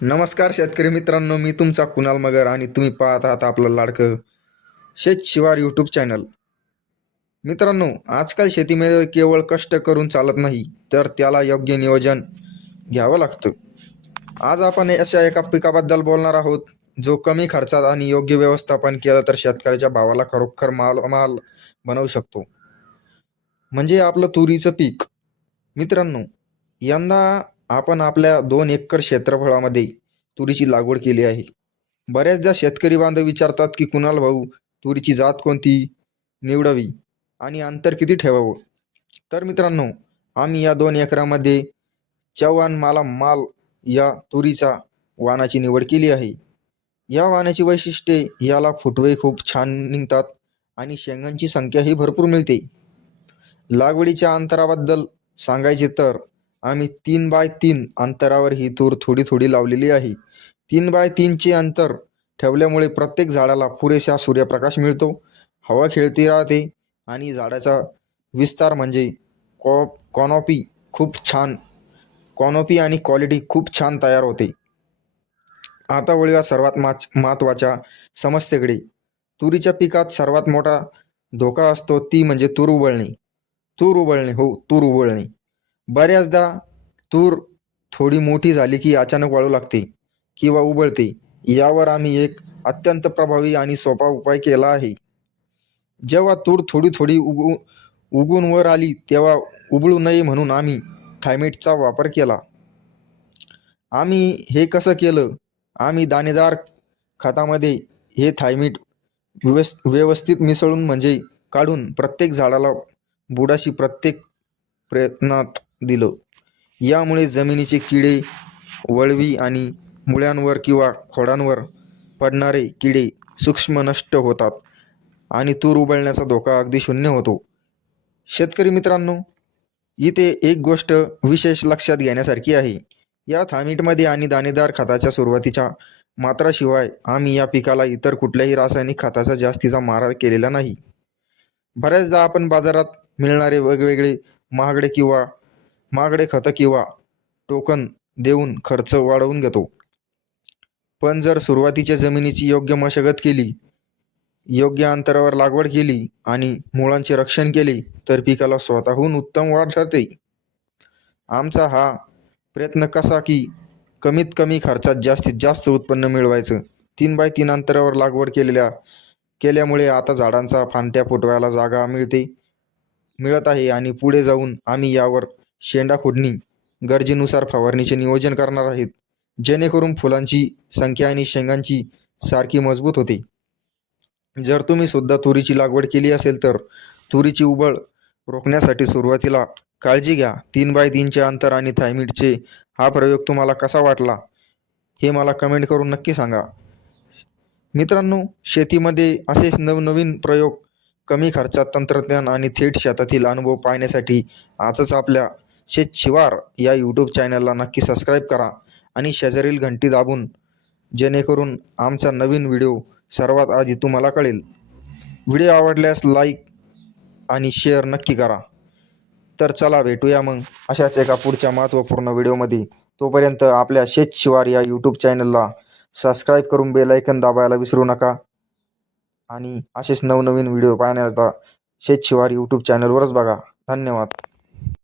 नमस्कार शेतकरी मित्रांनो, मी तुमचा कुणाल मगर आणि तुम्ही पाहत आहात आपलं लाडकं शेत शिवार यूट्यूब चॅनल. मित्रांनो, आजकाल शेतीमध्ये केवळ कष्ट करून चालत नाही, तर त्याला योग्य नियोजन घ्यावं लागतं. आज आपण अशा एका पिकाबद्दल बोलणार आहोत, जो कमी खर्चात आणि योग्य व्यवस्थापन केलं तर शेतकऱ्याच्या भावाला खरोखर माल माल बनवू शकतो. म्हणजे आपलं तुरीचं पीक. मित्रांनो, यंदा आपण आपल्या 2 एकर क्षेत्रफळामध्ये तुरीची लागवड केली आहे. बऱ्याचदा शेतकरी बांधव विचारतात की कुणाल भाऊ, तुरीची जात कोणती निवडावी आणि अंतर किती ठेवावं. तर मित्रांनो, आम्ही या 2 एकरामध्ये चव्हाण माला माल या तुरीचा वाणाची निवड केली आहे. या वाणाची वैशिष्ट्ये, याला फुटवे खूप छान निघतात आणि शेंगांची संख्याही भरपूर मिळते. लागवडीच्या अंतराबद्दल सांगायचे तर आम्ही 3 बाय 3 अंतरावर ही तूर थोडी थोडी लावलेली आहे. 3 बाय 3चे अंतर ठेवल्यामुळे प्रत्येक झाडाला पुरेसा सूर्यप्रकाश मिळतो, हवा खेळती राहते आणि झाडाचा विस्तार म्हणजे कॉनॉपी खूप छान कॉनॉपी आणि क्वालिटी खूप छान तयार होते. आता वळूया सर्वात महत्त्वाच्या समस्येकडे. तुरीच्या पिकात सर्वात मोठा धोका असतो, ती म्हणजे तूर उबळणे. तूर उबळणे. बऱ्याचदा तूर थोडी मोठी झाली की अचानक वाळू लागते किंवा उबळते. यावर आम्ही एक अत्यंत प्रभावी आणि सोपा उपाय केला आहे. जेव्हा तूर थोडी थोडी उगून वर आली तेव्हा उबळू नये म्हणून आम्ही थायमेटचा वापर केला. आम्ही हे कसं केलं? आम्ही दाणेदार खतामध्ये हे थायमेट व्यवस्थित मिसळून म्हणजे काढून प्रत्येक झाडाला बुडाशी प्रत्येक प्रयत्नात दिलं. यामुळे जमिनीचे किडे, वळवी आणि मुळ्यांवर किंवा खोडांवर पडणारे किडे सूक्ष्म नष्ट होतात आणि तूर उबळण्याचा धोका अगदी शून्य होतो. शेतकरी मित्रांनो, इथे एक गोष्ट विशेष लक्षात घेण्यासारखी आहे. या थायमेटमध्ये आणि दाणेदार खताच्या सुरुवातीच्या मात्राशिवाय आम्ही या पिकाला इतर कुठल्याही रासायनिक खताचा जास्तीचा मारा केलेला नाही. बऱ्याचदा आपण बाजारात मिळणारे वेगवेगळे महागडे खतं किंवा टोकन देऊन खर्च वाढवून घेतो. पण जर सुरुवातीच्या जमिनीची योग्य मशागत केली, योग्य अंतरावर लागवड केली आणि मुळांचे रक्षण केले, तर पिकाला स्वतःहून उत्तम वाढ ठरते. आमचा हा प्रयत्न कसा की कमीत कमी खर्चात जास्तीत जास्त उत्पन्न मिळवायचं. 3 बाय 3 अंतरावर लागवड केल्यामुळे आता झाडांचा फांद्या फुटवायला जागा मिळत आहे आणि पुढे जाऊन आम्ही यावर शेंडा खोडणी, गरजेनुसार फवारणीचे नियोजन करणार आहेत, जेणेकरून फुलांची संख्या आणि शेंगांची सारखी मजबूत होते. जर तुम्ही सुद्धा तुरीची लागवड केली असेल तर तुरीची उबळ रोखण्यासाठी सुरुवातीला काळजी घ्या. 3 बाय 3चे अंतर आणि थायमेटचे हा प्रयोग तुम्हाला कसा वाटला हे मला कमेंट करून नक्की सांगा. मित्रांनो, शेतीमध्ये असेच नवनवीन प्रयोग, कमी खर्चात तंत्रज्ञान आणि थेट शेतातील अनुभव पाहण्यासाठी आजच आपल्या शेत शिवार या यूट्यूब चॅनलला नक्की सबस्क्राईब करा आणि शेजारील घंटी दाबून, जेणेकरून आमचा नवीन व्हिडिओ सर्वात आधी तुम्हाला कळेल. व्हिडिओ आवडल्यास लाईक आणि शेअर नक्की करा. तर चला भेटूया मग अशाच एका पुढच्या महत्त्वपूर्ण व्हिडिओमध्ये. तोपर्यंत आपल्या शेत शिवार या यूट्यूब चॅनलला सबस्क्राईब करून बेल आयकन दाबायला विसरू नका आणि असेच नवनवीन व्हिडिओ पाहण्याचा शेत शिवार यूट्यूब चॅनलवरच बघा. धन्यवाद.